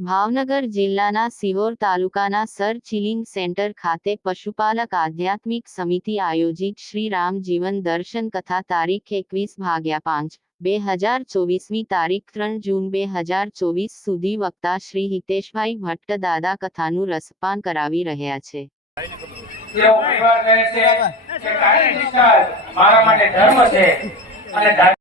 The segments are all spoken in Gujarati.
ભાવનગર જિલ્લાના સિહોર તાલુકાના સર ચિલિંગ સેન્ટર ખાતે પશુપાલક આધ્યાત્મિક સમિતિ આયોજિત શ્રી રામ જીવન દર્શન કથા તારીખ એકવીસ ભાગ્યા પાંચ, બે હજાર ચોવીસમી તારીખ ત્રણ જૂન બે હજાર ચોવીસ સુધી વક્તા શ્રી હિતેશભાઈ ભટ્ટ દાદા કથાનું રસપાન કરાવી રહ્યા છે. મારા ધર્મ છે, અને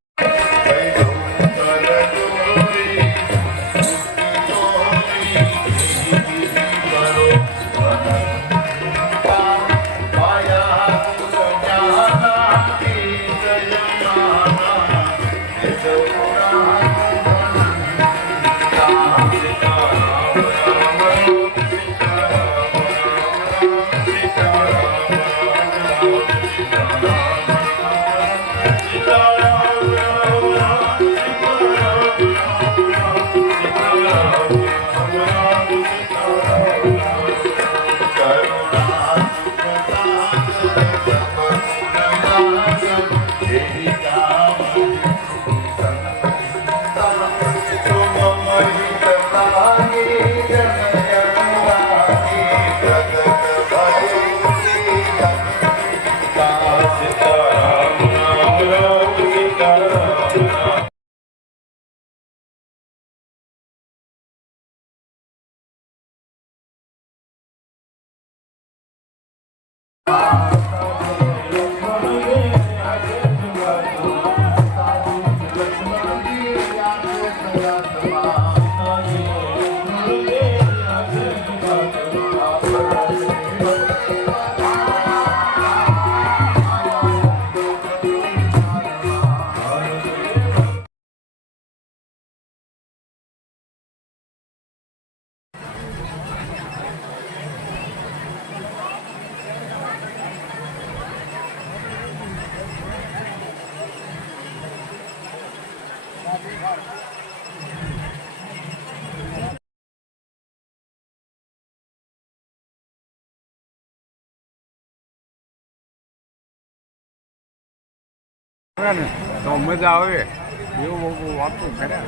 ને તો મજા આવે. એવું બહુ વાતો કર્યા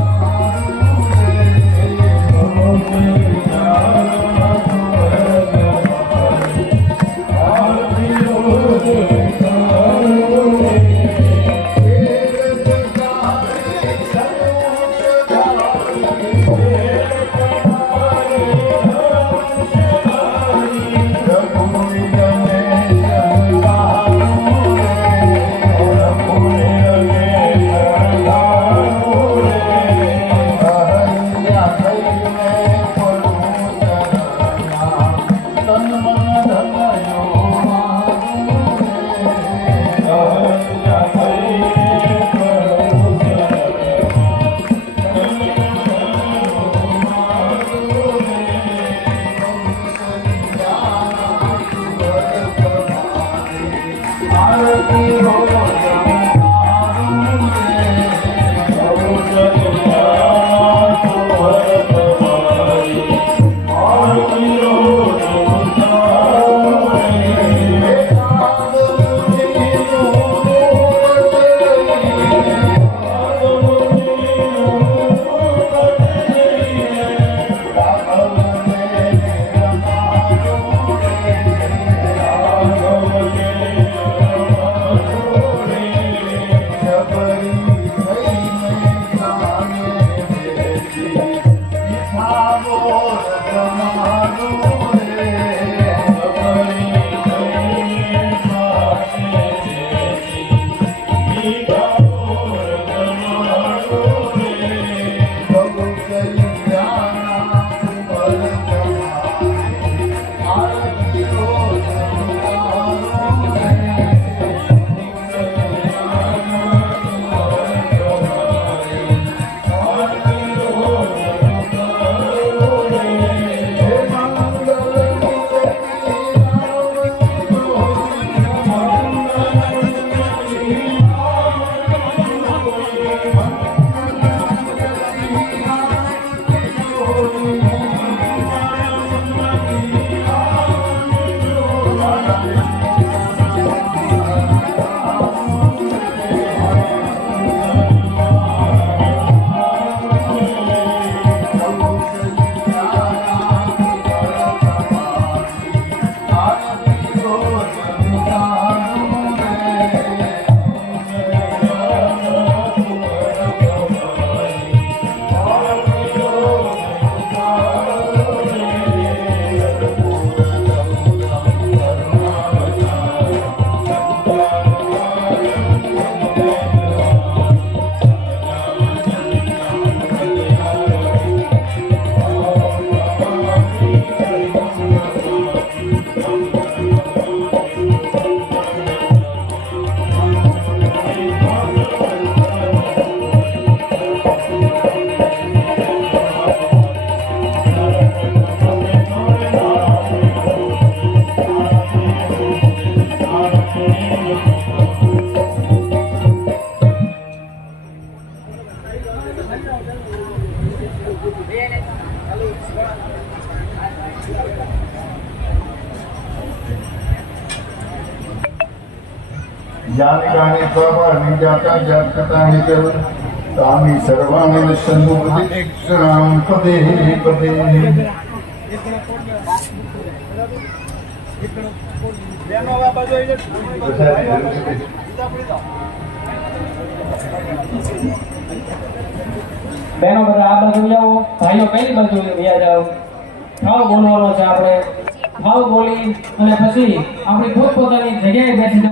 Oh. જાનકાની પ્રભાની જાતા જાતકતાની જરૂર તાની સર્વાણી સંભૂતિ રામ પદે પદે બેનો બધા આ બાજુ જાઓ. ભાઈઓ કઈ બાજુ વ્યા જાઓ. ભાવ બોલવાનો છે આપણે. ભાવ બોલી અને પછી આપણી પોતપોતાની જગ્યાએ બેસી